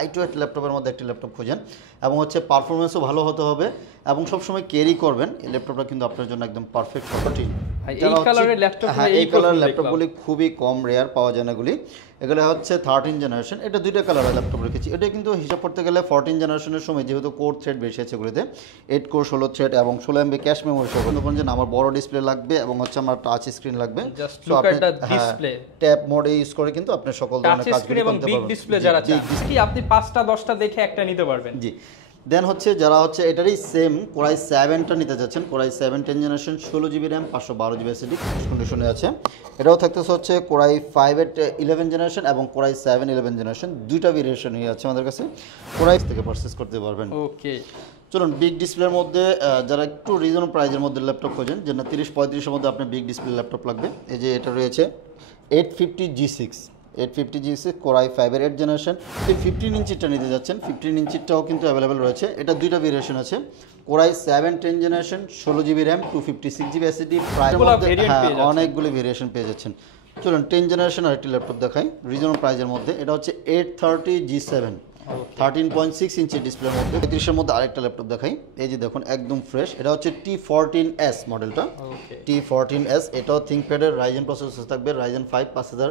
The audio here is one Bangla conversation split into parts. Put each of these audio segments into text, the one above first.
লাইটওয়েট ল্যাপটপের মধ্যে একটি ল্যাপটপ খুঁজেন এবং হচ্ছে পারফরমেন্সও ভালো হতে হবে এবং সবসময় ক্যারি করবেন, এই ল্যাপটপটা কিন্তু আপনার জন্য একদম পারফেক্ট হবে। এই কালারের ল্যাপটপ, হ্যাঁ, এই কালার ল্যাপটপগুলি খুবই কম রেয়ার পাওয়া যায় না এগুলি। এগুলো হচ্ছে 13 জেনারেশন, এটা দুইটা কালারের ল্যাপটপ রেখেছি। এটা কিন্তু হিসাব করতে গেলে 14 জেনারেশনের সময় যেহেতু কোর থ্রেড বেশি আছে এগুলিতে, 8 কোর 16 থ্রেড এবং 16 MB ক্যাশ মেমোরি সহ বলুন যে আমার বড় ডিসপ্লে লাগবে এবং হচ্ছে আমার টাচ স্ক্রিন লাগবে। সো আপনি ট্যাব মোডে ইউজ করে কিন্তু আপনি সকল ধরনের কাজগুলো করতে পারবেন। ডিসপ্লে যারা চান কি আপনি 5টা 10টা দেখে একটা নিতে পারবেন। জি, দেন হচ্ছে যারা হচ্ছে এটারই সেম কোরাই 7টা নিতে যাচ্ছেন, core i 7 10 generation 16 GB RAM 512 GB SSD কন্ডিশনে আছে। এটাও থাকতেছে হচ্ছে কোরাই 5 11 জেনারেশন এবং কোরাই 7 11 জেনারেশন, দুইটা ভেরিয়েশনই আছে আমাদের কাছে, কোরাই থেকে পারচেজ করতে পারবেন। ওকে, চলুন বিগ ডিসপ্লের মধ্যে যারা একটু রিজনেবল প্রাইজের মধ্যে ল্যাপটপ খোঁজেন, যেন 30-35 এর মধ্যে আপনার বিগ ডিসপ্লে ল্যাপটপ লাগবে, এই যে এটা রয়েছে 850 G6 কোরাই 5 8 জেনারেশন। এই 15 ইঞ্চিটা নিতে যাচ্ছেন, 15 ইঞ্চিটাও কিন্তু অ্যাভেলেবেল রয়েছে। এটা দুইটা ভেরিয়েশন আছে, core i 7 10 generation 16 GB RAM 256 GB SSD, price অনেকগুলো ভেরিয়েশন পেয়ে যাচ্ছেন। চলুন 10 জেনারেশন আরেকটি ল্যাপটপ দেখাই রিজনেবল প্রাইজের মধ্যে। এটা হচ্ছে 830 G7 13.6 ইঞ্চি ডিসপ্লের মধ্যে। 35-এর মধ্যে আরেকটা ল্যাপটপ দেখাই, এই যে দেখুন একদম ফ্রেশ। এটা হচ্ছে T14S মডেলটা, T14S। এটাও থিংকপ্যাডের রাইজেন প্রসেসর থাকবে, রাইজেন 5 5000।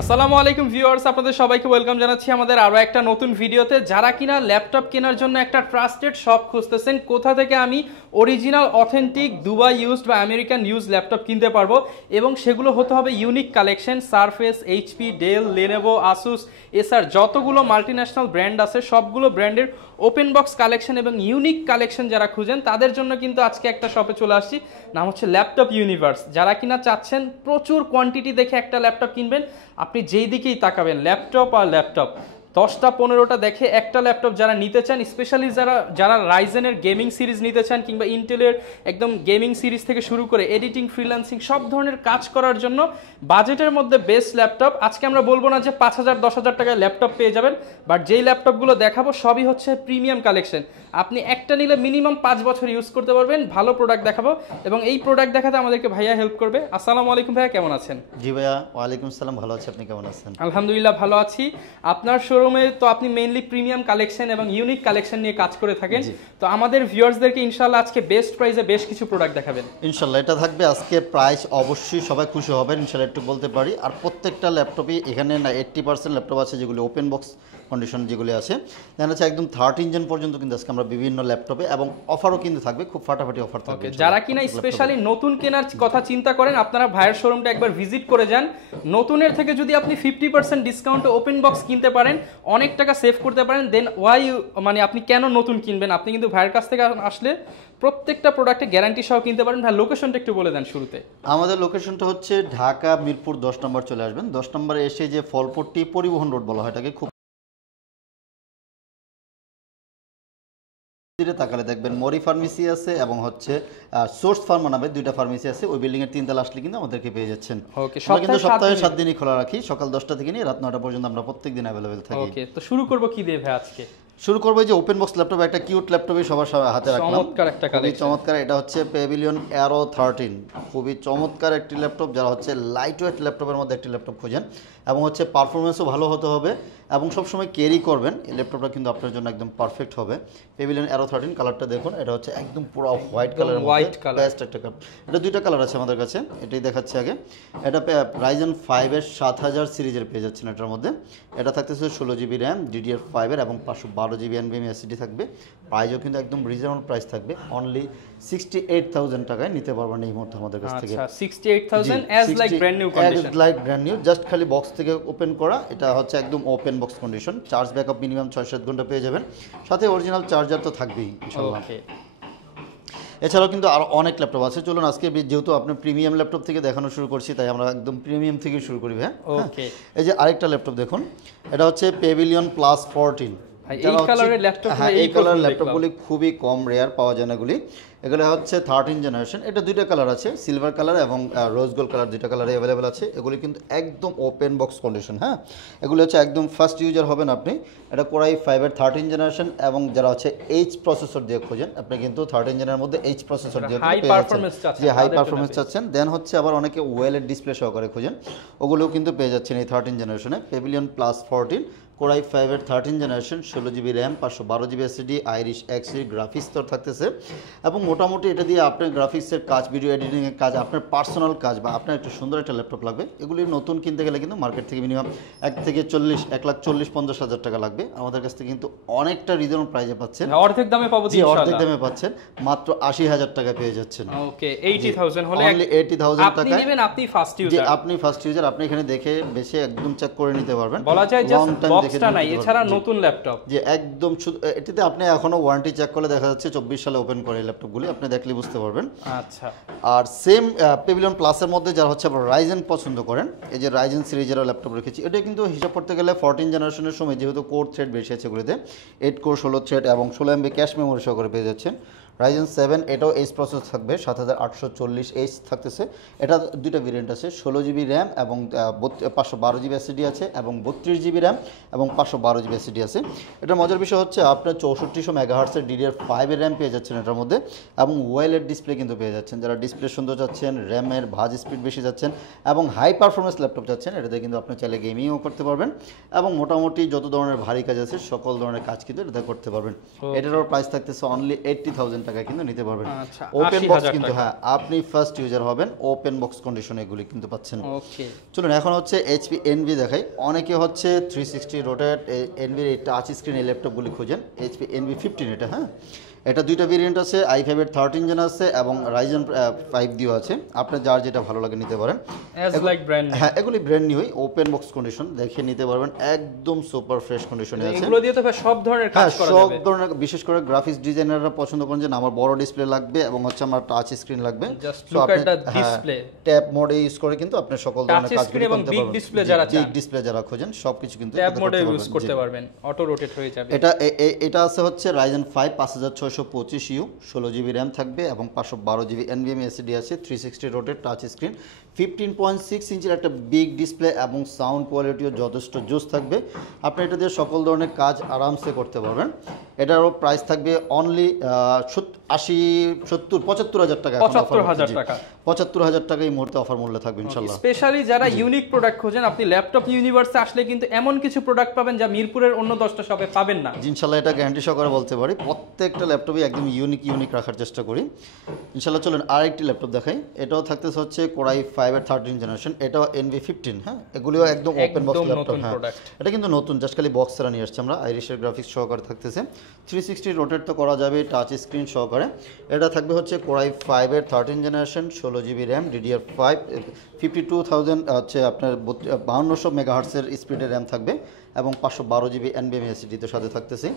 আসসালামু আলাইকুম ভিউয়ার্স, আপনাদের সবাইকে ওয়েলকাম জানাচ্ছি আমাদের আরো একটা নতুন ভিডিওতে। যারা কিনা ল্যাপটপ কেনার জন্য একটা ট্রাস্টেড শপ খুঁজতেছেন, কোথা থেকে আমি অরিজিনাল অথেন্টিক দুবাই ইউজড বা আমেরিকান ইউজ ল্যাপটপ কিনতে পারবো এবং সেগুলো হতে হবে unique collection, Surface, HP, Dell, Lenovo, Asus, Acer যতগুলো মাল্টিন্যাশনাল ব্র্যান্ড আছে সবগুলো ব্র্যান্ডের ওপেন বক্স কালেকশন এবং ইউনিক কালেকশন যারা খুঁজেন তাদের জন্য কিন্তু আজকে একটা শপে চলে আসছি, নাম হচ্ছে ল্যাপটপ ইউনিভার্স। যারা কিনা চাচ্ছেন প্রচুর কোয়ান্টিটি দেখে একটা ল্যাপটপ কিনবেন, আপনি যেই দিকেই তাকাবেন ল্যাপটপ আর ল্যাপটপ, 10টা 15টা দেখে একটা ল্যাপটপ যারা নিতে চান, স্পেশালি যারা রাইজেনের গেমিং সিরিজ নিতে চান কিংবা ইন্টেলের একদম গেমিং সিরিজ থেকে শুরু করে এডিটিং, ফ্রিল্যান্সিং সব ধরনের কাজ করার জন্য বাজেটের মধ্যে বেস্ট ল্যাপটপ। আজকে আমরা বলবো না যে 5000 10,000 টাকায় ল্যাপটপ পেয়ে যাবেন, বাট যেই ল্যাপটপগুলো দেখাবো সবই হচ্ছে প্রিমিয়াম কালেকশন। আপনি একটা নিলে মিনিমাম 5 বছর ইউজ করতে পারবেন। ভালো প্রোডাক্ট দেখাবো এবং এই প্রোডাক্ট দেখাতে আমাদেরকে ভাইয়া হেল্প করবে। আসসালামু আলাইকুম ভাইয়া, কেমন আছেন? জি ভাইয়া, ওয়ালাইকুম আসসালাম, ভালো আছি, আপনি কেমন আছেন? আলহামদুলিল্লাহ ভালো আছি। আপনার শোরুমে তো আপনি মেইনলি প্রিমিয়াম কালেকশন এবং ইউনিক কালেকশন নিয়ে কাজ করে থাকেন, তো আমাদের ভিউয়ার্সদেরকে ইনশাআল্লাহ আজকে বেস্ট প্রাইসে বেশ কিছু প্রোডাক্ট দেখাবেন। ইনশাআল্লাহ এটা থাকবে আজকে প্রাইস, অবশ্যই সবাই খুশি হবেন ইনশাআল্লাহ, একটু বলতে পারি। আর প্রত্যেকটা ল্যাপটপই এখানে না 80% ল্যাপটপ আছে যেগুলো ওপেন বক্স কন্ডিশন যেগুলি আছে, দেখা যাচ্ছে একদম 13 জন পর্যন্ত কিন্তু আজকে আমরা বিভিন্ন ল্যাপটপে এবং অফারও কিন্তু থাকবে, খুব ফাটাফাটি অফার থাকবে। যারা কিনা স্পেশালি নতুন কেনার কথা চিন্তা করেন, আপনারা ভাইয়ের শোরুমটা একবার ভিজিট করে যান। নতুনের থেকে যদি আপনি 50% ডিসকাউন্টে ওপেন বক্স কিনতে পারেন, অনেক টাকা সেভ করতে পারেন, দেন ওয়াই মানে আপনি কেন নতুন কিনবেন? আপনি কিন্তু ভাইয়ের কাছ থেকে আসলে প্রত্যেকটা প্রোডাক্টে গ্যারান্টি সহ কিনতে পারেন। ভাই লোকেশনটা একটু বলে দেন শুরুতে। আমাদের লোকেশনটা হচ্ছে ঢাকা মিরপুর 10 নম্বর চলে আসবেন। 10 নম্বরে এসে যে ফলপট্টি পরিবহন রোড বলা হয় এটাকে, খুব তাকালে দেখবেন মরি ফার্মেসি আছে এবং হচ্ছে সোর্স ফার্মা নামে দুইটা ফার্মেসি আছে। ওই বিল্ডিং এর 3 তলা আসলে কিন্তু আমাদেরকে পেয়ে যাচ্ছেন। আমরা কিন্তু সপ্তাহে 7 দিনই খোলা রাখি, সকাল 10টা থেকে নিয়ে রাত 9টা পর্যন্ত আমরা প্রত্যেকদিন अवेलेबल থাকি। ওকে, তো শুরু করব কি দিয়ে ভাই আজকে? শুরু করবো যে ওপেন বক্স ল্যাপটপ, একটা কিউট ল্যাপটপই সবার হাতে রাখলাম, চমৎকার একটা কালেকশন, চমৎকার। এটা হচ্ছে পেভিলিয়ন অ্যারো 13, খুবই চমৎকার একটি ল্যাপটপ। যারা হচ্ছে লাইটওয়েট ল্যাপটপের মধ্যে একটি ল্যাপটপ খোঁজেন এবং হচ্ছে পারফরমেন্সও ভালো হতে হবে এবং সবসময় ক্যারি করবেন, এই ল্যাপটপটা কিন্তু আপনার জন্য একদম পারফেক্ট হবে। পেভিলিয়ন অ্যারো 13 কালারটা দেখুন, এটা হচ্ছে একদম পুরো হোয়াইট কালারের মধ্যে বেস্ট একটা কালার। এটা দুইটা কালার আছে আমাদের কাছে, এটাই দেখাচ্ছে আগে। এটা রাইজেন 5 এর 7000 সিরিজের পেয়ে যাচ্ছেন এটার মধ্যে। এটা থাকতেছে 16 জিবি র্যাম DDR5 এর এবং 512 জিবি NVMe SSD থাকবে। প্রাইসও কিন্তু একদম রিজনেবল প্রাইস থাকবে, অনলি 68,000 টাকায় নিতে পারবেন এই মুহূর্তে আমাদের কাছ থেকে। আচ্ছা, 68,000 as like brand new condition, as like brand new, just খালি বক্স থেকে ওপেন করা। এটা হচ্ছে একদম open box condition. Charge backup minimum 6-7 ঘন্টা পেয়ে যাবেন, সাথে অরিজিনাল চার্জার তো থাকবেই ইনশাআল্লাহ। এছাড়াও কিন্তু আরও অনেক ল্যাপটপ আছে। চলুন আজকে যেহেতু আপনি প্রিমিয়াম ল্যাপটপ থেকে দেখানো শুরু করছি, তাই আমরা একদম প্রিমিয়াম থেকে শুরু করি। হ্যাঁ, এই যে আরেকটা ল্যাপটপ দেখুন, এটা হচ্ছে পেভিলিয়ন প্লাস 14। এই কালারের ল্যাপটপ, হ্যাঁ, এই কালার ল্যাপটপগুলি খুবই কম রেয়ার পাওয়া যায় না এগুলি। এগুলো হচ্ছে 13 জেনারেশন। এটা দুইটা কালার আছে, সিলভার কালার এবং রোজ গোল্ড কালার, দুইটা কালারে অ্যাভেলেবেল আছে। এগুলি কিন্তু একদম ওপেন বক্স কন্ডিশন। হ্যাঁ, এগুলো হচ্ছে একদম ফার্স্ট ইউজার হবেন আপনি। এটা কোরাই 5 এর 13 জেনারেশন এবং যারা হচ্ছে এইচ প্রসেসর দিয়ে খোঁজেন, আপনি কিন্তু 13 জেনারের মধ্যে এইচ প্রসেসর দিয়ে পেয়ে যাচ্ছেন, যে হাই পারফরমেন্স চাচ্ছেন। দেন হচ্ছে আবার অনেকে ওয়েলের ডিসপ্লে সহকারে খোঁজেন, ওগুলোও কিন্তু পেয়ে যাচ্ছেন এই 13 জেনারেশনে। পেভিলিয়ন প্লাস 14 কোরাই 5-এর 13 generation 16GB RAM 512GB SSD Iris Xe graphics স্তর থাকতেছে এবং মোটামুটি এটা দিয়ে আপনার গ্রাফিক্সের কাজ ভিডিও এডিটিংয়ের কাজ আপনার পার্সোনাল কাজ বা আপনার একটা সুন্দর একটা ল্যাপটপ লাগবে এগুলি নতুন কিনতে গেলে কিন্তু মার্কেট থেকে মিনিমাম 1,40,50,000 টাকা লাগবে আমাদের কাছ থেকে কিন্তু অনেকটা রিজনেবল প্রাইসে পাচ্ছেন অর্ধেক দামে পাবো জি অর্ধেক দামে পাচ্ছেন মাত্র 80,000 টাকা পেয়ে যাচ্ছেন ওকে 80,000 হলে অনলি 80,000 টাকা আপনি নেবেন আপনি ফার্স্ট জি ইউজার আপনি ফার্স্ট ইউজার আপনি এখানে দেখে বেশি একদম চেক করে নিতে পারবেন বলা যায় Long জাস্ট time বক্সটা দেখে নাই নিতে এছাড়া পারবেন। জি। নতুন ল্যাপটপ যে একদম এটাতে আপনি এখনো ওয়ারেন্টি চেক করলে দেখা যাচ্ছে 24 সালে ওপেন করে এই ল্যাপটপগুলি আপনি দেখলে বুঝতে পারবেন আচ্ছা আর সেম পেভিলিয়ন প্লাসের মধ্যে যারা হচ্ছে আবার রাইজেন পছন্দ করেন এই যে রাইজেন সিরিজের ল্যাপটপ রেখেছি এটা কিন্তু হিসাব করতে গেলে 14 জেনারেশনের সময় যেহেতু কোর থ্রেড বেশি আছে এগুলিতে 8 কোর 16 থ্রেড এবং 16 MB ক্যাশ মেমোরি সহকারে পেয়ে যাচ্ছেন রাইজেন 7 এটাও এইচ প্রসেসর থাকবে 7840H থাকতেছে এটা দুইটা ভেরিয়েন্ট আছে 16GB র্যাম এবং 512GB SSD আছে এবং 32GB র্যাম এবং 512GB SSD আছে এটা মজার বিষয় হচ্ছে আপনার 6400 মেগাহার্টসের DDR5 এর র্যাম পেয়ে যাচ্ছেন এটার মধ্যে এবং ওয়েলের ডিসপ্লে কিন্তু পেয়ে যাচ্ছেন যারা ডিসপ্লে সুন্দর চাচ্ছেন র্যামের ভাজ স্পিড বেশি যাচ্ছেন এবং হাই পারফরমেন্স ল্যাপটপ চাচ্ছেন এটাতে কিন্তু আপনি চাইলে গেমিংও করতে পারবেন এবং মোটামুটি যত ধরনের ভারী কাজ আছে সকল ধরনের কাজ কিন্তু এটাতে করতে পারবেন এটারও প্রাইস থাকতেছে অনলি 80,000 টাকা কিন্তু নিতে পারবেন আচ্ছা ওপেন বক্স কিন্তু হ্যাঁ আপনি ফার্স্ট ইউজার হবেন ওপেন বক্স কন্ডিশনে এগুলি কিন্তু পাচ্ছেন ওকে চলুন এখন হচ্ছে HP Envy দেখাই অনেকে হচ্ছে 360 রোটেট Envy এই টাচ স্ক্রিন এই ল্যাপটপগুলি খুঁজেন HP Envy 15 এটা হ্যাঁ এটা দুইটা ভেরিয়েন্ট আছে i5-এর 13 জেন আছে এবং Ryzen 5 দিও আছে আপনার যার যেটা ভালো লাগে নিতে পারেন অ্যাজ লাইক ব্র্যান্ড হ্যাঁ এগুলি ব্র্যান্ড নিউই ওপেন বক্স কন্ডিশন দেখে নিতে পারবেন একদম সুপার ফ্রেশ কন্ডিশনে আছে এগুলো দিয়ে তো ভাই সব ধরনের কাজ হ্যাঁ করা সব যাবে ধরনের বিশেষ করে গ্রাফিক্স ডিজাইনাররা পছন্দ করেন যে না, আমার বড় ডিসপ্লে লাগবে এবং হচ্ছে আমার টাচ স্ক্রিন লাগবে জাস্ট So লুক আপনি, এট দ্য হ্যাঁ, ডিসপ্লে ট্যাব মোডে ইউজ করে কিন্তু আপনি সকল ধরনের টাচ কাজগুলো স্ক্রিন এবং করতে বিগ পারবেন ডিসপ্লে যারা বিগ চান ডিসপ্লে যারা খোঁজেন সবকিছু কিন্তু ট্যাব এটাতে মোডে করতে ইউজ পারবেন। করতে জি। পারবেন অটো রোটেট হয়ে যাবে এটা এটা আছে হচ্ছে Ryzen 5 5625U 16GB র্যাম থাকবে এবং 512GB NVMe SSD আছে 360 রোটেট টাচ স্ক্রিন 15.6 ইঞ্চির একটা বিগ ডিসপ্লে এবং সাউন্ড কোয়ালিটিও যথেষ্ট জোস থাকবে আপনি এটা দিয়ে সকল ধরনের কাজ আরামসে করতে পারবেন এটারও প্রাইস থাকবে অনলি 75,000 টাকা 75,000 টাকা 75,000 টাকা এই মুহূর্তে অফার মূল্যে থাকবে ইনশাল্লাহ স্পেশালি যারা ইউনিক প্রোডাক্ট খোঁজেন আপনি ল্যাপটপ ইউনিভার্সে আসলে কিন্তু এমন কিছু প্রোডাক্ট পাবেন যা মিরপুরের অন্য 10টা শপে পাবেন না ইনশাল্লাহ এটা গ্যারান্টি সহকারে বলতে পারি প্রত্যেকটা ল্যাপটপই একদম ইউনিক রাখার চেষ্টা করি ইনশাল্লাহ চলুন আরেকটি ল্যাপটপ দেখাই এটাও থাকতেছে হচ্ছে কোরাই 5-এর 13 জেনারেশন এটাও NV15 হ্যাঁ এগুলিও একদম ওপেন বক্স ল্যাপটপ নতুন হ্যাঁ প্রোডাক্ট এটা কিন্তু নতুন জাস্ট খালি বক্স ছাড়া নিয়ে আসছে আমরা আইরিশের গ্রাফিক্স সহকারে থাকতেছে 360 রোটেট তো করা যাবে টাচ স্ক্রিন সহকারে এটা থাকবে হচ্ছে কোরাই 5-এর 13 জেনারেশন 16GB র্যাম DDR5 52,000 হচ্ছে আপনার 5200 মেগাহার্টসের স্পিডের র্যাম থাকবে এবং 512GB NVMe SSD তো সাথে থাকতেছে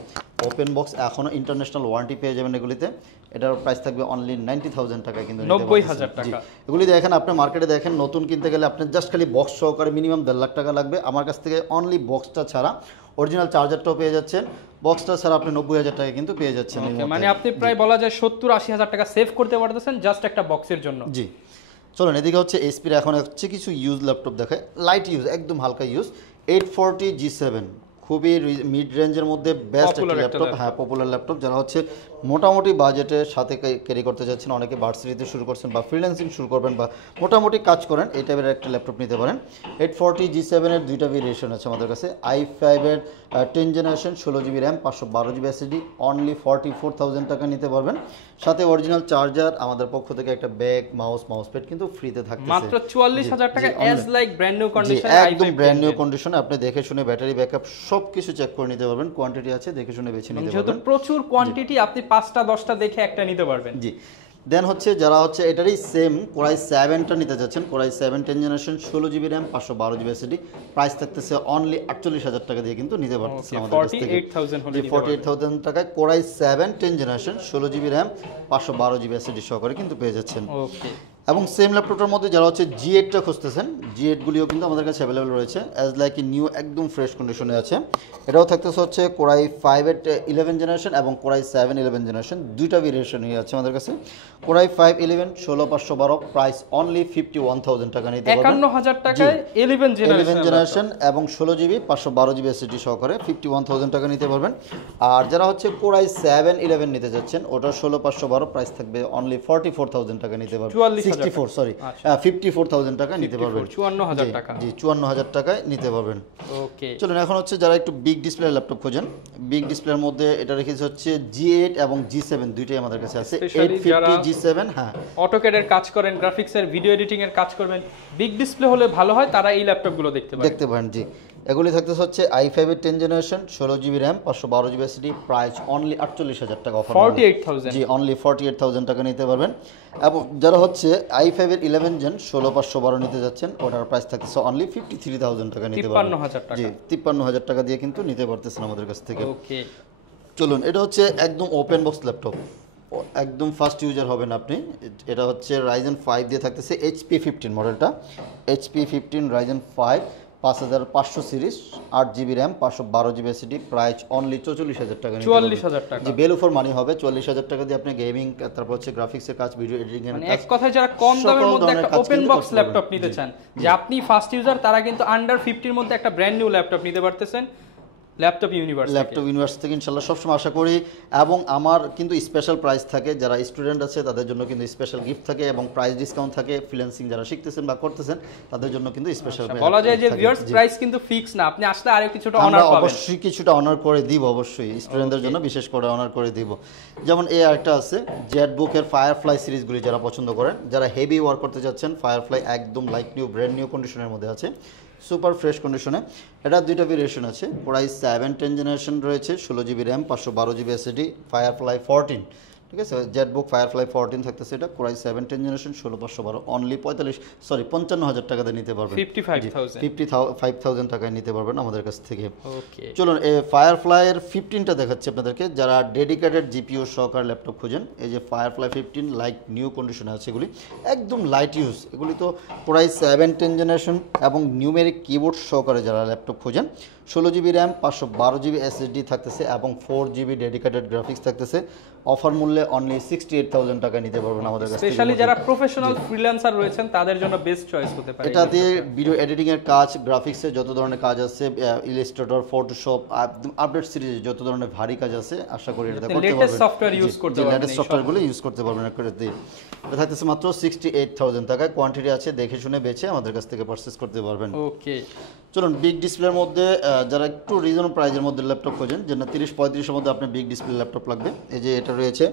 ওপেন বক্স এখনও ইন্টারন্যাশনাল ওয়ারেন্টি পেয়ে যাবেন এগুলিতে এটার প্রাইস থাকবে অনলি 90,000 টাকা কিন্তু 90,000 টাকা এগুলি দেখেন আপনি মার্কেটে দেখেন নতুন কিনতে গেলে আপনার জাস্ট খালি বক্স সহকারে মিনিমাম 1.5 লাখ টাকা লাগবে আমার কাছ থেকে অনলি বক্সটা ছাড়া অরিজিনাল চার্জারটাও পেয়ে যাচ্ছেন বক্সটা ছাড়া আপনি 90,000 টাকা কিন্তু পেয়ে যাচ্ছেন এই মুহূর্তে। মানে আপনি প্রায় বলা যায় 70-80,000 টাকা সেভ করতে পারতেছেন জাস্ট একটা বক্সের জন্য জি চলুন এদিকে হচ্ছে এসপির এখন হচ্ছে কিছু ইউজ ল্যাপটপ দেখায় লাইট ইউজ একদম হালকা ইউজ 840 G7 খুবই মিড রেঞ্জের মধ্যে বেস্ট একটা ল্যাপটপ হ্যাঁ পপুলার ল্যাপটপ যারা হচ্ছে মোটামুটি বাজেটের সাথে ক্যারি করতে যাচ্ছেন অনেকে ভার্সিটিতে শুরু করছেন বা ফ্রিল্যান্সিং শুরু করবেন বা মোটামুটি কাজ করেন এই টাইপের একটা ল্যাপটপ নিতে পারেন 840 G7 এর দুইটা ভেরিয়েশন আছে আমাদের কাছে i5-এর 10 generation 16GB RAM 512GB SSD only 44,000 টাকা নিতে পারবেন সাথে অরিজিনাল চার্জার আমাদের পক্ষ থেকে একটা ব্যাগ মাউস প্যাড কিন্তু ফ্রিতে থাকতেছে মাত্র 44,000 টাকা as like brand new condition একদম ব্র্যান্ড নিউ কন্ডিশনে আপনি দেখে শুনে ব্যাটারি ব্যাকআপ সবকিছু চেক করে নিতে পারবেন কোয়ান্টিটি আছে দেখে শুনে বেছে নিতে যেহেতু পারবেন প্রচুর কোয়ান্টিটি আপনি 5টা 10টা দেখে একটা নিতে পারবেন জি দেন হচ্ছে যারা হচ্ছে এটারই সেম কোরাই 7টা নিতে যাচ্ছেন core i 7 10 generation 16GB RAM 512GB SSD price থাকতেছে অনলি 48,000 টাকা দিয়ে কিন্তু নিতে পারতেছেন আমাদের কাছ থেকে 48,000 হলে 48,000 টাকায় core i 7 10 generation 16GB RAM 512GB SSD সহকারে কিন্তু পেয়ে যাচ্ছেন ওকে এবং সেম ল্যাপটপটার মধ্যে যারা হচ্ছে G8টা খুঁজতেছেন G8গুলিও কিন্তু আমাদের কাছে অ্যাভেলেবল রয়েছে অ্যাজ লাইক এ নিউ একদম ফ্রেশ কন্ডিশনে আছে এটাও থাকতেছে হচ্ছে কোরাই 5-এর 11 জেনারেশন এবং কোরাই 7 11 জেনারেশন দুইটা ভেরিয়েশনই আছে আমাদের কাছে কোরাই 5 11 16512 প্রাইস অনলি 51,000 টাকা নিতে পারবেন 51,000 টাকায় 11 জেনারেশন এবং 16GB 512GB SSD সহকারে 51,000 টাকা নিতে পারবেন আর যারা হচ্ছে কোরাই 7 11 নিতে যাচ্ছেন ওটা 16512 প্রাইস থাকবে অনলি 44,000 টাকা নিতে পারবেন 64 সরি 54000 টাকা নিতে পারবেন 54000 টাকা জি 54000 টাকায় নিতে পারবেন ওকে চলুন এখন হচ্ছে যারা একটু বিগ ডিসপ্লে ল্যাপটপ খোঁজেন বিগ ডিসপ্লের মধ্যে এটা রেখেছে হচ্ছে G8 এবং G7 দুইটাই আমাদের কাছে আছে Especially 850 G7 হ্যাঁ অটোক্যাড এর কাজ করেন গ্রাফিক্স এর ভিডিও এডিটিং এর কাজ করবেন বিগ ডিসপ্লে হলে ভালো হয় তারা এই ল্যাপটপগুলো দেখতে পারেন জি এগুলি থাকতেছে হচ্ছে i5 এর 10 generation 16GB RAM 512GB SSD price only 48000 টাকা অফার 48000 জি অনলি 48000 টাকা নিতে পারবেন এবং যারা হচ্ছে i5 এর 11 জেন 16512 নিতে যাচ্ছেন ওটার প্রাইস থাকতেছে অনলি 53000 টাকা নিতে পারবেন 53000 টাকা জি 53000 টাকা দিয়ে কিন্তু নিতে পারতেছেন আমাদের কাছ থেকে ওকে চলুন এটা হচ্ছে একদম ওপেন বক্স ল্যাপটপ একদম ফার্স্ট ইউজার হবেন আপনি এটা হচ্ছে Ryzen 5 দিয়ে থাকতেছে HP 15 মডেলটা HP 15 Ryzen 5 5500 series 8GB RAM 512GB SSD price only 44000 টাকা 44000 টাকা জি ভ্যালু ফর মানি হবে 44000 টাকা দিয়ে আপনি গেমিং তারপর হচ্ছে গ্রাফিক্সের কাজ ভিডিও এডিটিং এর মানে কাজ এক কথায় যারা কম দামের সকল মধ্যে ধরনের একটা কাজ ওপেন কিন্তু বক্স করতে ল্যাপটপ পারবেন। নিতে জি। চান যে আপনি ফার্স্ট ইউজার তারা কিন্তু আন্ডার 50 এর মধ্যে একটা ব্র্যান্ড নিউ ল্যাপটপ নিতে পারতেছেন ল্যাপটপ ইউনিভার্স ল্যাপটপ ইউনিভার্স থেকে ইনশাল্লাহ সবসময় আশা করি এবং আমার কিন্তু স্পেশাল প্রাইস থাকে যারা স্টুডেন্ট আছে তাদের জন্য কিন্তু স্পেশাল গিফট থাকে এবং প্রাইস ডিসকাউন্ট থাকে ফ্রিল্যান্সিং যারা শিখতেছেন বা করতেছেন তাদের জন্য কিন্তু স্পেশাল বলা যায় যে ভিউয়ার্স প্রাইস কিন্তু ফিক্স না আপনি আসলে আরো কিছুটা আমরা অনার পাবেন অবশ্যই কিছুটা অনার করে দিব অবশ্যই স্টুডেন্টদের জন্য বিশেষ করে অনার করে দিব যেমন এই আরেকটা আছে জেটবুকের ফায়ারফ্লাই সিরিজগুলি যারা পছন্দ করেন যারা হেভি ওয়ার্ক করতে যাচ্ছেন ফায়ারফ্লাই একদম লাইক নিউ ব্র্যান্ড নিউ কন্ডিশনের মধ্যে আছে সুপার ফ্রেশ কন্ডিশনে এটা দুইটা ভেরিয়েশন আছে প্রাইস 7-10 জেনারেশন রয়েছে 16GB RAM 512GB SSD firefly 14 ঠিক আছে জেটবুক ফায়ারফ্লাই 14 থাকতেছে এটা কোরাই 7-10 জেনারেশন 16512 অনলি 55000 টাকাতে নিতে পারবেন 55000 টাকায় নিতে পারবেন আমাদের কাছ থেকে ওকে চলুন এই ফায়ারফ্লাই এর 15টা দেখাচ্ছি আপনাদেরকে যারা ডেডিকেটেড জিপিইউ সহকারে ল্যাপটপ খোঁজেন এই যে ফায়ারফ্লাই 15 লাইক নিউ কন্ডিশনে আছে এগুলি একদম লাইট ইউজ এগুলি তো প্রায় 7-10 জেনারেশন এবং নিউমেরিক কিবোর্ড সহকারে যারা ল্যাপটপ খোঁজেন 16GB RAM 512GB SSD থাকতেছে এবং 4GB ডেডিকেটেড গ্রাফিক্স থাকতেছে অফার মূল্যে অনলি 68000 টাকা নিতে পারবেন আমাদের কাছ থেকে স্পেশালি যারা প্রফেশনাল ফ্রিল্যান্সার রয়েছেন তাদের জন্য বেস্ট চয়েস হতে পারে এটা দিয়ে ভিডিও এডিটিং এর কাজ গ্রাফিক্সের যত ধরনের কাজ আছে ইলাস্ট্রেটর ফটোশপ আপডেট সিরিজে যত ধরনের ভারী কাজ আছে আশা করি এটা করতে পারবেন লেটেস্ট সফটওয়্যার ইউজ করতে পারবেন লেটেস্ট সফটওয়্যারগুলো ইউজ করতে পারবেন একটা দিয়ে এটা থাকতেছে মাত্র 68000 টাকায় কোয়ান্টিটি আছে দেখে শুনে বেচে আমাদের কাছ থেকে পারচেজ করতে পারবেন ওকে চলুন বিগ ডিসপ্লের মধ্যে যারা একটু রিজনেবল প্রাইজের মধ্যে ল্যাপটপ খোঁজেন যেন 30-35 এর মধ্যে আপনার বিগ ডিসপ্লে ল্যাপটপ লাগবে এই যে এটা রয়েছে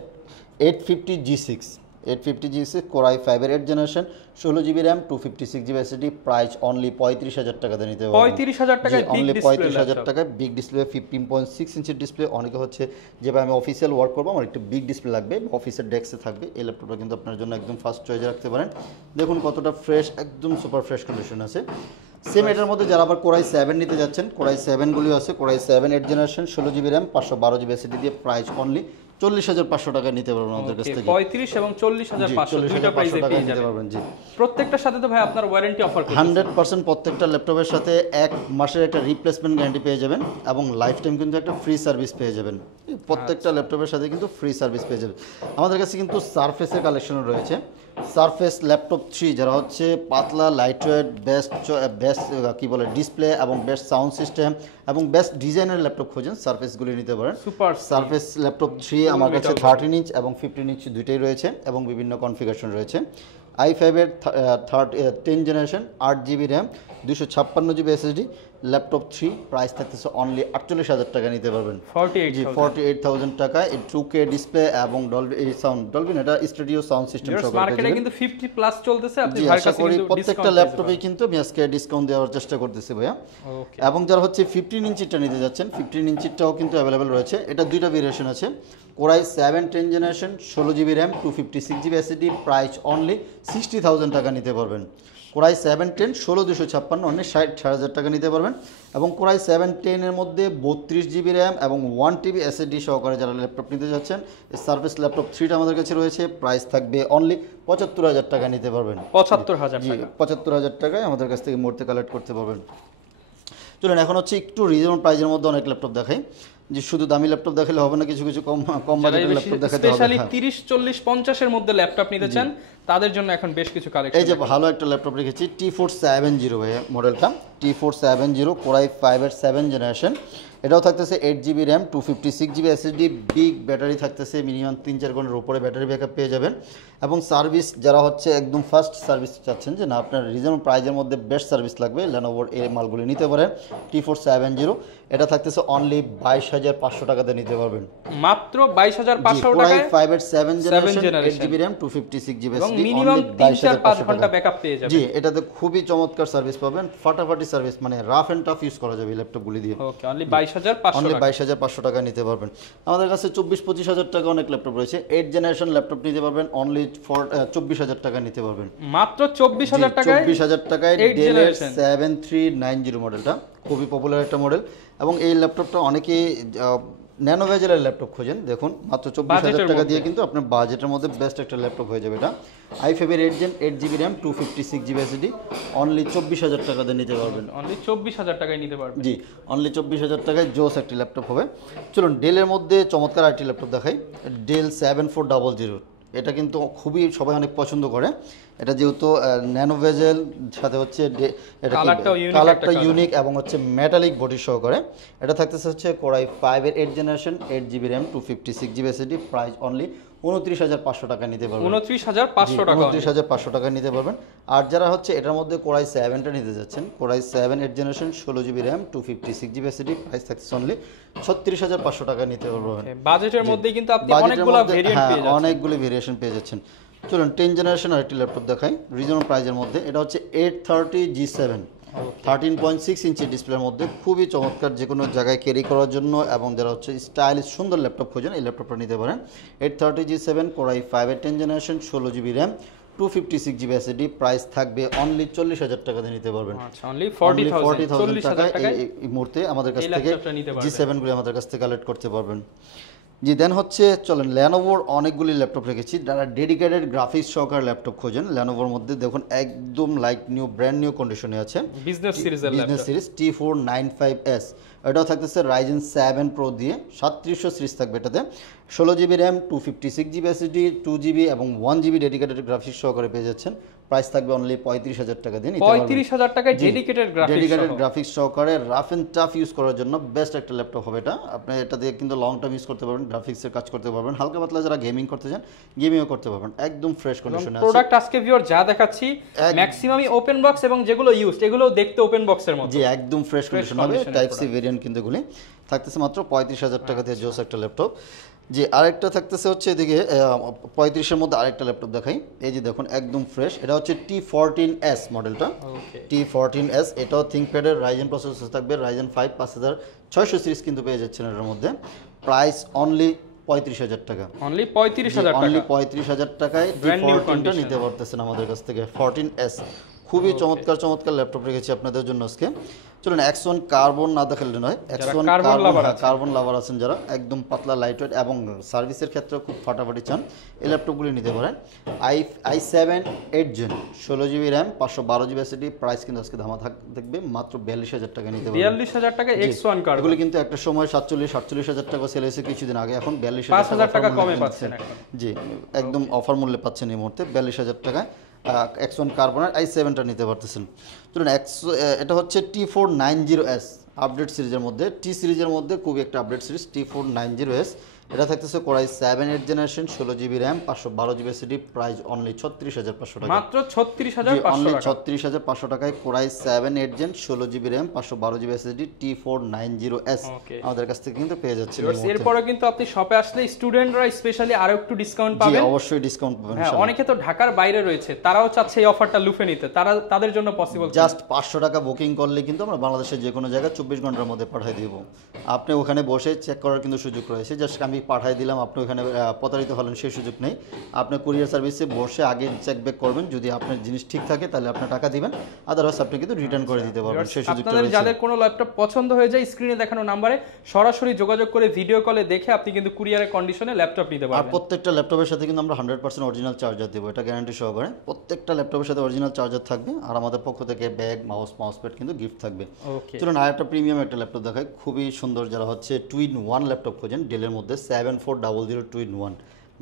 850 G6 Core i5 এর 8 generation 16GB RAM 256GB SSD price only 35000 টাকাতে নিতে পারবেন 35000 টাকায় বিগ অনলি ডিসপ্লে 35000 টাকায় বিগ ডিসপ্লে 15.6 ইঞ্চির ডিসপ্লে অনেকে হচ্ছে যে ভাই আমি অফিসিয়াল ওয়ার্ক করবো আমার একটু বিগ ডিসপ্লে লাগবে অফিসের ডেস্কে থাকবে এই ল্যাপটপটা কিন্তু আপনার জন্য একদম ফার্স্ট চয়েস রাখতে পারেন দেখুন কতটা ফ্রেশ একদম সুপার ফ্রেশ কন্ডিশন আছে সেম এটার মধ্যে যারা আবার কোরাই 7 নিতে যাচ্ছেন কোরাই 7 গুলিও আছে core i 7 8 generation 16GB RAM 512GB SSD দিয়ে প্রাইস অনলি 40500 টাকা নিতে পারবেন আমাদের কাছ থেকে 35 এবং 40500 দুইটা প্রাইসে পেয়ে নিতে যাবেন পারবেন জি প্রত্যেকটার সাথে তো ভাই আপনার ওয়ারেন্টি অফার করছেন 100% প্রত্যেকটা ল্যাপটপের সাথে 1 মাসের একটা রিপ্লেসমেন্ট গ্যারান্টি পেয়ে যাবেন এবং লাইফ টাইম কিন্তু একটা ফ্রি সার্ভিস পেয়ে যাবেন প্রত্যেকটা ল্যাপটপের সাথে কিন্তু ফ্রি সার্ভিস পেয়ে যাবেন আমাদের কাছে কিন্তু সারফেসের কালেকশনও রয়েছে সারফেস ল্যাপটপ 3 যারা হচ্ছে পাতলা লাইটওয়েট বেস্ট কি বলে ডিসপ্লে এবং বেস্ট সাউন্ড সিস্টেম এবং বেস্ট ডিজাইনের ল্যাপটপ খোঁজেন সারফেসগুলি নিতে পারেন সুপার সারফেস ল্যাপটপ 3 আমার কাছে 13 ইঞ্চ এবং 15 ইঞ্চ দুইটাই রয়েছে এবং বিভিন্ন কনফিগারেশন রয়েছে i5 এর 10 generation 8GB RAM 256GB SSD laptop 3 price থাকতেছে অনলি 48000 টাকা নিতে পারবেন 48000 টাকা এই 2K ডিসপ্লে এবং ডলবি সাউন্ড ডলবি এটা স্টুডিও সাউন্ড সিস্টেম সহ মার্কেটে কিন্তু 50 প্লাস চলতেছে আপনি জি ভাই আশা কাছে করি কিন্তু প্রত্যেকটা ল্যাপটপে কিন্তু আমি আজকে ডিসকাউন্ট দেওয়ার চেষ্টা করতেছি ভাইয়া ওকে এবং যারা হচ্ছে 15 ইঞ্চিটা নিতে যাচ্ছেন 15 ইঞ্চিটাও কিন্তু অ্যাভেলেবেল রয়েছে এটা দুইটা ভেরিয়েশন আছে core i 7-10 generation 16GB RAM 256GB SSD price only 60000 টাকা নিতে পারবেন কোরাই 7-10 16256 অনলি 60000 টাকা নিতে পারবেন এবং কোরাই 7-10 এর মধ্যে 32GB RAM এবং 1TB SSD সহকারে যারা ল্যাপটপ নিতে যাচ্ছেন এই সার্ভিস ল্যাপটপ 3টা আমাদের কাছে রয়েছে প্রাইস থাকবে অনলি 75000 টাকা নিতে পারবেন 75000 জি টাকা 75000 টাকায় আমাদের কাছ থেকে মুহূর্তে কালেক্ট করতে পারবেন চলুন এখন হচ্ছে একটু রিজনেবল প্রাইজের মধ্যে অনেক ল্যাপটপ দেখাই যে শুধু দামি ল্যাপটপ দেখালে হবে না কিছু কিছু কম বাজেটের ল্যাপটপ দেখাতে হবে স্পেশালি 30 40 50 এর মধ্যে ল্যাপটপ নিতে চান তাদের জন্য এখন বেশ কিছু কালেকশন এই যে ভালো একটা ল্যাপটপ রেখেছি T470 ভাই মডেলটা T470 কোরাই 5 এর 7 জেনারেশন এটাও থাকতেছে 8GB RAM 256GB SSD, big battery থাকতেছে, মিনিমাম 3-4 ঘন্টার উপরে ব্যাটারি ব্যাকআপ পেয়ে যাবেন। এবং সার্ভিস যারা হচ্ছে একদম ফাস্ট সার্ভিস চাচ্ছেন, যে না আপনার রিজনেবল প্রাইজের মধ্যে বেস্ট সার্ভিস লাগবে, লেনোভোর এই মালগুলি নিতে পারেন। T470 এটা থাকতেছে অনলি 22,500 টাকাতে নিতে পারবেন, মাত্র 22,500 টাকায়। 5 7 generation generation 8GB RAM 256GB এবং SSD, মিনিমাম only 3-4-5 22,500 ঘন্টা টাকা। ব্যাকআপ পেয়ে যাবেন। জি, এটাতে খুবই চমৎকার সার্ভিস পাবেন, ফাটাফাটি সার্ভিস, মানে রাফ এন্ড টাফ ইউজ করা যাবে ল্যাপটপগুলি দিয়ে। ওকে, অনলি 22,500 অনলি টাকা। 22,500 টাকা নিতে পারবেন। আমাদের কাছে 24-25 হাজার টাকা অনেক ল্যাপটপ রয়েছে। 8 জেনারেশন ল্যাপটপ নিতে পারবেন অনলি 24,000 টাকা নিতে পারবেন, মাত্র 24,000 টাকায় 24,000 টাকায় 8 ডেলের generation। 7390 মডেলটা খুবই পপুলার একটা মডেল। এবং এই ল্যাপটপটা অনেকেই ন্যানো ভেজেলের ল্যাপটপ খোঁজেন, দেখুন মাত্র 24,000 টাকা দিয়ে কিন্তু আপনার বাজেটের মধ্যে বেস্ট একটা ল্যাপটপ হয়ে যাবে এটা। i5 এর 8 Gen 8GB RAM 256GB SSD, only 24,000 টাকা দিয়ে নিতে পারবেন। অনলি 24,000 টাকায় নিতে পারবেন। জি, অনলি 24,000 টাকায় জোস একটি ল্যাপটপ হবে। চলুন ডেলের মধ্যে চমৎকার একটি ল্যাপটপ দেখাই, ডেল 7400। এটা কিন্তু খুবই সবাই অনেক পছন্দ করে। এটা যেহেতু ন্যানো ভেজেল সাথে হচ্ছে এটা কালারটা ইউনিক এবং হচ্ছে মেটালিক বডি সহকারে। এটা থাকতেছে হচ্ছে কোরাই 5 এর 8 generation 8GB RAM 256GB SSD, price only 29,500 টাকা নিতে পারবেন। 29,500 টাকা। 29,500 টাকা নিতে পারবেন। আর যারা হচ্ছে এটার মধ্যে কোরাই 7টা নিতে যাচ্ছেন, core i 7 8 generation 16GB RAM 256GB SSD, price থাকছে অনলি 36,500 টাকা নিতে পারবেন। বাজেটের মধ্যে কিন্তু আপনি অনেকগুলো ভেরিয়েন্ট পেয়ে যাচ্ছেন। অনেকগুলো ভেরিয়েশন পেয়ে যাচ্ছেন। চলুন 10 জেনারেশন আরেকটি ল্যাপটপ দেখাই রিজনেবল প্রাইজের মধ্যে। এটা হচ্ছে 830 G7, 13.6 ইঞ্চি ডিসপ্লের মধ্যে, খুবই চমৎকার, যে কোনো জায়গায় ক্যারি করার জন্য এবং যারা হচ্ছে স্টাইলিশ সুন্দর ল্যাপটপ খোঁজেন এই ল্যাপটপটা নিতে পারেন। 830 G7 কোরাই 5 এর 10 generation 16GB RAM 256GB SSD, price থাকবে অনলি 40,000 টাকা দিয়ে নিতে পারবেন। আচ্ছা, অনলি 40,000 টাকায় এই মুহূর্তে আমাদের কাছ থেকে G7 গুলি আমাদের কাছ থেকে কালেক্ট করতে পারবেন। জি, দেন হচ্ছে চলেন লেনোভোর অনেকগুলি ল্যাপটপ রেখেছি, যারা ডেডিকেটেড গ্রাফিক্স সহকারে ল্যাপটপ খোঁজেন লেনোভোর মধ্যে দেখুন একদম লাইক নিউ ব্র্যান্ড নিউ কন্ডিশনে আছে। বিজনেস সিরিজ T495S, এটাও থাকতেছে রাইজেন 7 প্রো দিয়ে 3700 সিরিজ থাকবে। এটাতে 16GB RAM 256GB SSD 2GB এবং 1GB ডেডিকেটেড গ্রাফিক্স সহকারে পেয়ে যাচ্ছেন। প্রাইস থাকবে অনলি 35,000 টাকা দিয়ে নিতে পারবেন। 35,000 টাকায় ডেডিকেটেড গ্রাফিক্স সহকারে রাফ এন্ড টাফ ইউজ করার জন্য বেস্ট একটা ল্যাপটপ হবে এটা। আপনি এটা দিয়ে কিন্তু লং টার্ম ইউজ করতে পারবেন, গ্রাফিক্সের কাজ করতে পারবেন, হালকা পাতলা যারা গেমিং করতে চান গেমিংও করতে পারবেন, একদম ফ্রেশ কন্ডিশনে আছে। প্রোডাক্ট আজকে ভিউয়ার যা দেখাচ্ছি ম্যাক্সিমামই ওপেন বক্স, এবং যেগুলো ইউজড এগুলো দেখতে ওপেন বক্সের মতো। জি, একদম ফ্রেশ কন্ডিশন হবে। টাইপ সি ভেরিয়েন্ট কিন্তু এগুলি থাকতেছে মাত্র 35,000 টাকা দিয়ে জোস একটা ল্যাপটপ। জি, আরেকটা থাকতেছে হচ্ছে এদিকে 35-এর মধ্যে আরেকটা ল্যাপটপ দেখাই। এই যে দেখুন একদম ফ্রেশ, এটা হচ্ছে T14S মডেলটা। T14S এটাও থিংকপ্যাডের রাইজেন প্রসেসর থাকবে, রাইজেন 5 5600 সিরিজ কিন্তু পেয়ে যাচ্ছেন এর মধ্যে। প্রাইস অনলি 35,000 টাকা। অনলি 35,000 টাকা। অনলি 35,000 টাকায় T14টা নিতে পারতেছেন আমাদের কাছ থেকে। 14S খুবই চমৎকার চমৎকার ল্যাপটপ রেখেছি আপনাদের জন্য আজকে। চলুন X1 কার্বন না দেখালে নয়, X1 কার্বন লাভার আছেন যারা, একদম পাতলা লাইটওয়েট এবং সার্ভিসের ক্ষেত্রে খুব ফাটাফাটি চান, এই ল্যাপটপগুলি নিতে পারেন। i7 8 Gen 16GB RAM 512GB SSD, price কিন্তু আজকে ধামা থাকবে মাত্র 42,000 টাকা নিতে পারবেন। 42,000 টাকা X1 কার্বন। এগুলো কিন্তু একটা সময় 47-48,000 টাকা সেল হয়েছে কিছুদিন আগে, এখন 5,000 টাকা কমে পাচ্ছেন এখন। জি, একদম অফার মূল্যে পাচ্ছেন এই মুহূর্তে 42,000 টাকায় X1 কার্বনের i7টা নিতে পারতেছেন। চলুন এটা হচ্ছে T490S আপডেট সিরিজের মধ্যে, টি সিরিজের মধ্যে খুবই একটা আপডেট সিরিজ T490S। এটা থাকতেছে core i 7 8 generation 16GB RAM 512GB SSD, price only 36,500 টাকা। মাত্র 36,500 টাকা। 36,500 টাকায় core i 7 8 Gen 16GB RAM 512GB SSD T490S আমাদের কাছ থেকে কিন্তু পেয়ে যাচ্ছেন। এরপরে কিন্তু আপনি শপে আসলে স্টুডেন্টরা স্পেশালি আরো একটু ডিসকাউন্ট পাবেন। জি, অবশ্যই ডিসকাউন্ট পাবেন। হ্যাঁ, অনেকে তো ঢাকার বাইরে রয়েছে, তারাও চাচ্ছে এই অফারটা লুফে নিতে, তাদের জন্য পসিবল। জাস্ট 500 টাকা বুকিং করলে কিন্তু আমরা বাংলাদেশের যে কোনো জায়গায় 24 ঘন্টার মধ্যে পাঠিয়ে দেব। আপনি ওখানে বসে চেক করার কিন্তু সুযোগ রয়েছে, জাস্ট আমি পাঠিয়ে দিলাম, আপনি ওখানে প্রতারিত হলেন সেই সুযোগ নেই। আপনি কুরিয়ার সার্ভিসে বসে আগে চেক ব্যাক করবেন, যদি আপনার জিনিস ঠিক থাকে তাহলে আপনি টাকা দিবেন, আদারওয়াইজ আপনি কিন্তু রিটার্ন করে দিতে পারবেন, সেই সুযোগটা আপনাদের রয়েছে। যাদের কোনো ল্যাপটপ পছন্দ হয়ে যায় স্ক্রিনে দেখানো নম্বরে সরাসরি যোগাযোগ করে ভিডিও কলে দেখে আপনি কিন্তু কুরিয়ারের কন্ডিশনে ল্যাপটপ নিতে পারবেন। আর প্রত্যেকটা ল্যাপটপের সাথে কিন্তু আমরা 100% অরিজিনাল চার্জার দেবো, এটা গ্যারান্টি সহকারে। প্রত্যেকটা ল্যাপটপের সাথে অরিজিনাল চার্জার থাকবে, আর আমাদের পক্ষ থেকে ব্যাগ মাউস প্যাড কিন্তু গিফট থাকবে। চলুন আরেকটা প্রিমিয়াম একটা ল্যাপটপ দেখাই, খুবই সুন্দর, যারা হচ্ছে টুইন ওয়ান ল্যাপটপ খোঁজেন ডেলের মধ্যে 7400 টুইন ওয়ান,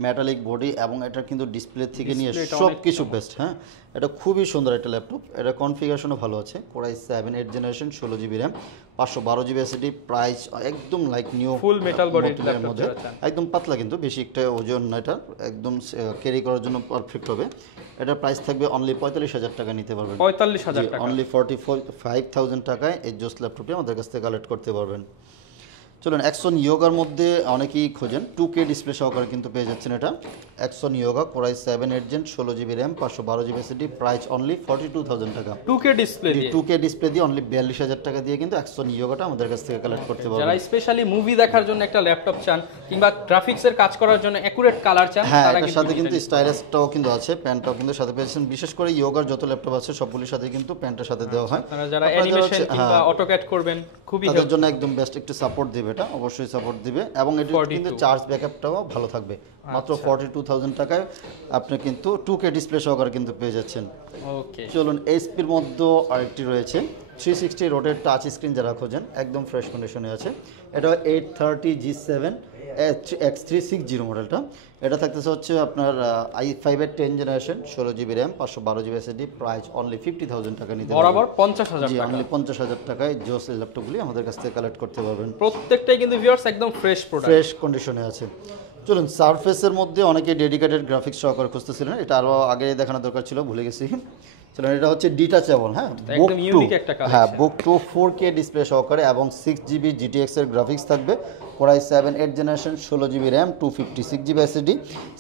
মেটালিক বডি এবং এটা কিন্তু ডিসপ্লে থেকে নিয়ে Display টা সব অনেক কিছু বেস্ট। হ্যাঁ, এটা খুবই সুন্দর একটা ল্যাপটপ। এটা কনফিগারেশনও ভালো আছে, Core i7 8 generation 16 GB RAM 512 GB SSD, price একদম লাইক নিউ ফুল মেটাল বডির মধ্যে ল্যাপটপ। একদম পাতলা, কিন্তু বেশি একটা ওজন না, এটা একদম ক্যারি করার জন্য পারফেক্ট হবে। এটার প্রাইস থাকবে অনলি 45,000 টাকা, নিতে পারবেন 45,000 টাকা। অনলি 45,000 টাকায় এই জোস ল্যাপটপটি আমাদের কাছ থেকে কালেক্ট করতে পারবেন। চলুন, অ্যাক্সন ইয়োগার মধ্যে অনেকেই খোঁজেন, 2K ডিসপ্লে সহকারে কিন্তু পেয়ে যাচ্ছেন এটা। অ্যাক্সন Yoga Core i7 8 gen 16 GB RAM 512 GB SSD, price only 42,000 টাকা। 2K ডিসপ্লে দিয়ে 2K ডিসপ্লে দিয়ে অনলি 42,000 টাকা দিয়ে কিন্তু অ্যাক্সন ইয়োগাটা আমাদের কাছ থেকে কালেক্ট করতে যারা পারবেন। স্পেশালি মুভি দেখার জন্য একটা ল্যাপটপ চান কিংবা গ্রাফিক্সের কাজ করার জন্য অ্যাকুরেট কালার চান, হ্যাঁ, তারা এটার সাথে কিন্তু স্টাইলাসটাও কিন্তু আছে, প্যান্টটাও কিন্তু সাথে পেয়েছেন। বিশেষ করে ইয়োগার যত ল্যাপটপ আছে সবগুলির সাথে কিন্তু প্যান্টের সাথে দেওয়া হয়। আপনারা যারা আপনারা অ্যানিমেশন হচ্ছে- কিংবা হ্যাঁ, অটোক্যাড করবেন খুবই তাদের জন্য একদম বেস্ট একটু সাপোর্ট দিবে, এটা অবশ্যই সাপোর্ট দিবে। এবং এটা 42 কিন্তু চার্জ ব্যাকআপটাও ভালো থাকবে। মাত্র 42,000 টাকায় আপনি কিন্তু 2K ডিসপ্লে সহকারে কিন্তু পেয়ে যাচ্ছেন। ওকে। চলুন, এইচপির মধ্যে আরেকটি রয়েছে 360 রোটেট টাচ স্ক্রিন, যারা খোঁজেন একদম ফ্রেশ কন্ডিশনে আছে। এটা 830 G7 X360 মডেলটা। এটা থাকতেছে হচ্ছে আপনার i5 এর 10 generation 16 GB RAM 512 GB SSD, price only 50,000 টাকা নিতে পারবেন। বরাবর 50,000 জি, টাকা। অনলি 50,000 টাকায় জোস ল্যাপটপগুলি আমাদের কাছ থেকে কালেক্ট করতে পারবেন। প্রত্যেকটাই কিন্তু ভিউয়ার্স একদম ফ্রেশ প্রোডাক্ট। ফ্রেশ কন্ডিশনে আছে। চলুন, সারফেসের মধ্যে অনেকে ডেডিকেটেড গ্রাফিক্স সহকারে খুঁজতেছিলেন, এটা আরও আগে দেখানোর দরকার ছিল, ভুলে গেছি। চলুন, এটা হচ্ছে ডিটাচেবল। হ্যাঁ, একদম ইউনিক একটা কালেকশন। হ্যাঁ, বুক 2 4K ডিসপ্লে সহকারে এবং 6GB GTX এর গ্রাফিক্স থাকবে। Core i7 8 generation 16 GB RAM 256 GB SSD,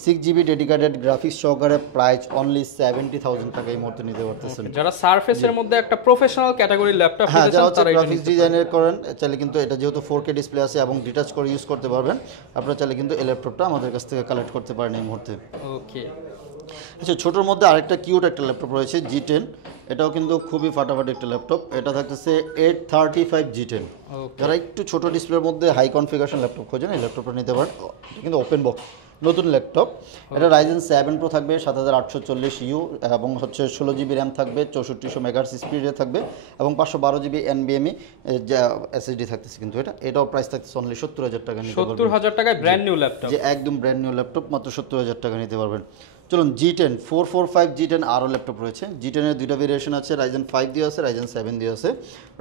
6GB dedicated graphics সহকারে, প্রাইস অনলি 70,000 টাকা এই মুহূর্তে নিতে পারতেছেন। যারা সারফেসের মধ্যে একটা প্রফেশনাল ক্যাটাগরির ল্যাপটপ হ্যাঁ, নিতে যারা চান হচ্ছে তারা এটা গ্রাফিক্স ডিজাইনের করেন, চাইলে কিন্তু এটা যেহেতু 4K ডিসপ্লে আছে এবং ডিটাচ করে ইউজ করতে পারবেন, আপনারা চাইলে কিন্তু এই ল্যাপটপটা আমাদের কাছ থেকে কালেক্ট করতে পারেন এই মুহূর্তে। ওকে। আচ্ছা, ছোটোর মধ্যে আরেকটা কিউট একটা ল্যাপটপ রয়েছে G10, এটাও কিন্তু খুবই ফাটাফাটি একটা ল্যাপটপ। এটা থাকতেছে 835 G10। যারা একটু ছোট ডিসপ্লের মধ্যে হাই কনফিগারেশন ল্যাপটপ খোঁজেন, এই ল্যাপটপটা নিতে পারেন। এটা কিন্তু ওপেন বক্স নতুন ল্যাপটপ। এটা Ryzen 7 Pro থাকবে 7840U এবং হচ্ছে 16 জিবি র্যাম থাকবে, 6400 মেগাহার্টজ স্পিডে থাকবে এবং 512 জিবি NVMe এসএসডি থাকতেছে। কিন্তু এটাও প্রাইস থাকতেছে অনলি 70,000 টাকা নিতে পারবেন। 70,000 টাকায় ব্র্যান্ড নিউ ল্যাপটপ। যে একদম ব্র্যান্ড নিউ ল্যাপটপ, মাত্র 70,000 টাকা নিতে পারবেন। চলুন, G10 445 G10 আরও ল্যাপটপ রয়েছে। G10 এর দুইটা ভেরিয়েশন আছে, Ryzen 5 দিয়ে আছে, Ryzen 7 দিয়ে আছে।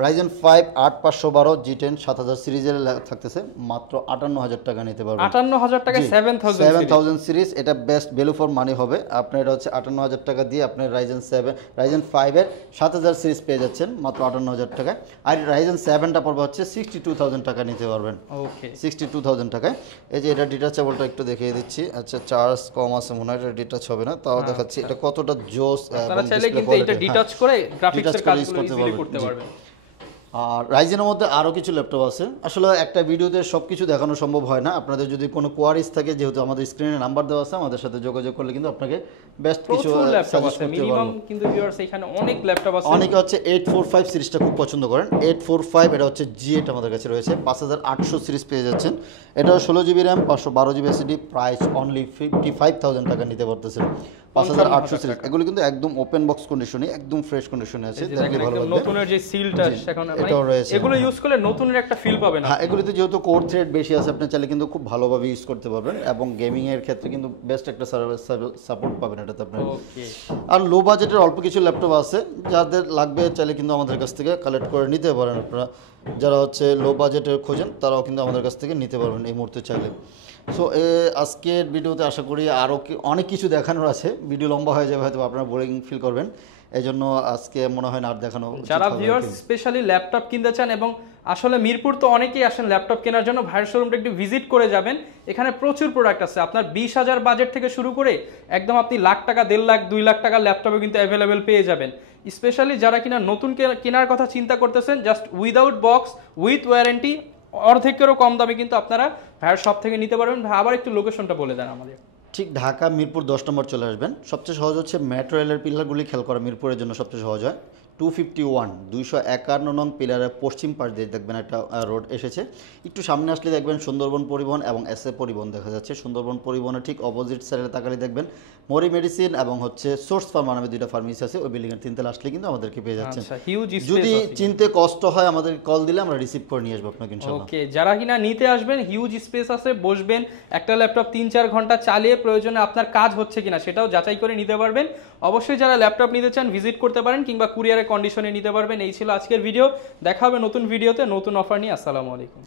Ryzen 5 8512 G10 7000 সিরিজের থাকতেছে, মাত্র 58,000 টাকা নিতে পারবেন। 58,000 টাকায় 7000 সিরিজ, এটা বেস্ট ভ্যালু ফর মানি হবে। আপনার এটা হচ্ছে 58,000 টাকা দিয়ে আপনার Ryzen 5 এর 7000 সিরিজ পেয়ে যাচ্ছেন মাত্র 58,000 টাকায়। আর Ryzen 7টা পড়বে হচ্ছে 62,000 টাকা নিতে পারবেন। ওকে। 62,000 টাকায়। এই যে এটা ডিটাচেবলটা একটু দেখিয়ে দিচ্ছি। আচ্ছা, চার্জ কম আছে মনে হয়, এটা ডিটাচ হবে না, তাও দেখাচ্ছি এটা কতটা জোস। তারা চাইলে কিন্তু এটা ডিটাচ করে গ্রাফিক্সের কাজগুলো ইজিলি করতে পারবেন। আর রাইজেনের মধ্যে আরও কিছু ল্যাপটপ আছে। আসলে একটা ভিডিওতে সব কিছু দেখানো সম্ভব হয় না। আপনাদের যদি কোনো কোয়ারিজ থাকে, যেহেতু আমাদের স্ক্রিনে নাম্বার দেওয়া আছে, আমাদের সাথে যোগাযোগ করলে কিন্তু আপনাকে বেস্ট কিছু ল্যাপটপ আছে। মিনিমাম কিন্তু ভিউয়ার্স এখানে অনেক ল্যাপটপ আছে। অনেকে হচ্ছে 845 সিরিজটা খুব পছন্দ করেন। 845 এটা হচ্ছে G8 আমাদের কাছে রয়েছে, 5800 সিরিজ পেয়ে যাচ্ছেন। এটা 16 GB RAM 512 GB SSD, price only 55,000 টাকা নিতে পারতেছেন। 5800 সিরিজ, এগুলো কিন্তু একদম ওপেন বক্স কন্ডিশনে, একদম ফ্রেশ কন্ডিশনে আছে। দেখলে ভালো লাগবে। নতুনের যে সিলটা এখন এটাও রয়েছে। এগুলো ইউজ করলে নতুনের একটা ফিল পাবেন। হ্যাঁ, এগুলিতে যেহেতু কোর থ্রেড বেশি আছে, আপনি চাইলে কিন্তু খুব ভালোভাবে ইউজ করতে পারবেন এবং গেমিং এর ক্ষেত্রে কিন্তু বেস্ট একটা সাপোর্ট পাবেন এটাতে আপনার। ওকে। আর লো বাজেটের অল্প কিছু ল্যাপটপ আছে, যাদের লাগবে চাইলে কিন্তু আমাদের কাছ থেকে কালেক্ট করে নিতে পারেন আপনারা। যারা হচ্ছে লো বাজেটের খোঁজেন, তারাও কিন্তু আমাদের কাছ থেকে নিতে পারবেন এই মুহূর্তে চাইলে। সো আজকের ভিডিওতে আশা করি আরও অনেক কিছু দেখানোর আছে। ভিডিও লম্বা হয়ে যাবে, হয়তো আপনারা বোরিং ফিল করবেন, এই জন্য আজকে মনে হয় না আর দেখানো। যারা ভিউয়ার্স স্পেশালি ল্যাপটপ কিনতে চান, এবং আসলে মিরপুর তো অনেকেই আসেন ল্যাপটপ কেনার জন্য, ভাইয়ের শোরুমটা একটু ভিজিট করে যাবেন। এখানে প্রচুর প্রোডাক্ট আছে। আপনার 20,000 বাজেট থেকে শুরু করে একদম আপনি লাখ টাকা, 1.5 লাখ, 2 লাখ টাকার ল্যাপটপে কিন্তু অ্যাভেলেবেল পেয়ে যাবেন। স্পেশালি যারা কিনা নতুন কেনার কথা চিন্তা করতেছেন, just without box with warranty, অর্ধেকেরও কম দামে কিন্তু আপনারা ভাইয়ের শপ থেকে নিতে পারবেন। ভাই, আবার একটু লোকেশনটা বলে দেন আমাদের। ঠিক ঢাকা মিরপুর 10 নম্বর চলে আসবেন। সবচেয়ে সহজ হচ্ছে মেট্রো রেলের পিলারগুলি খেয়াল করা, মিরপুরের জন্য সবচেয়ে সহজ হয়। 251 251 নং পিলারের পশ্চিম পাশ দিয়ে দেখবেন একটা রোড এসেছে। একটু সামনে আসলে দেখবেন সুন্দরবন পরিবহন এবং এসএ পরিবহন দেখা যাচ্ছে। সুন্দরবন পরিবহনের ঠিক অপোজিট সাইডে তাকালে দেখবেন মরি মেডিসিন এবং হচ্ছে সোর্স ফার্মা নামে দুইটা ফার্মেসি আছে। ওই বিল্ডিং এর 3 তলা আসলে কিন্তু আমাদেরকে পেয়ে যাচ্ছেন। আচ্ছা, হিউজ যদি চিনতে কষ্ট হয় আমাদের কল দিলে আমরা রিসিভ করে নিয়ে আসবো আপনাকে ইনশাআল্লাহ। ওকে, যারা কিনা নিতে আসবেন হিউজ স্পেস আছে, বসবেন, একটা ল্যাপটপ 3-4 ঘন্টা চালিয়ে প্রয়োজনে আপনার কাজ হচ্ছে কিনা সেটাও যাচাই করে নিতে পারবেন। অবশ্যই যারা ল্যাপটপ নিতে চান ভিজিট করতে পারেন কিংবা কুরিয়ারের কন্ডিশনে নিতে পারবেন। এই ছিল আজকের ভিডিও, দেখা হবে নতুন ভিডিওতে নতুন অফার নিয়ে। আসসালামু আলাইকুম।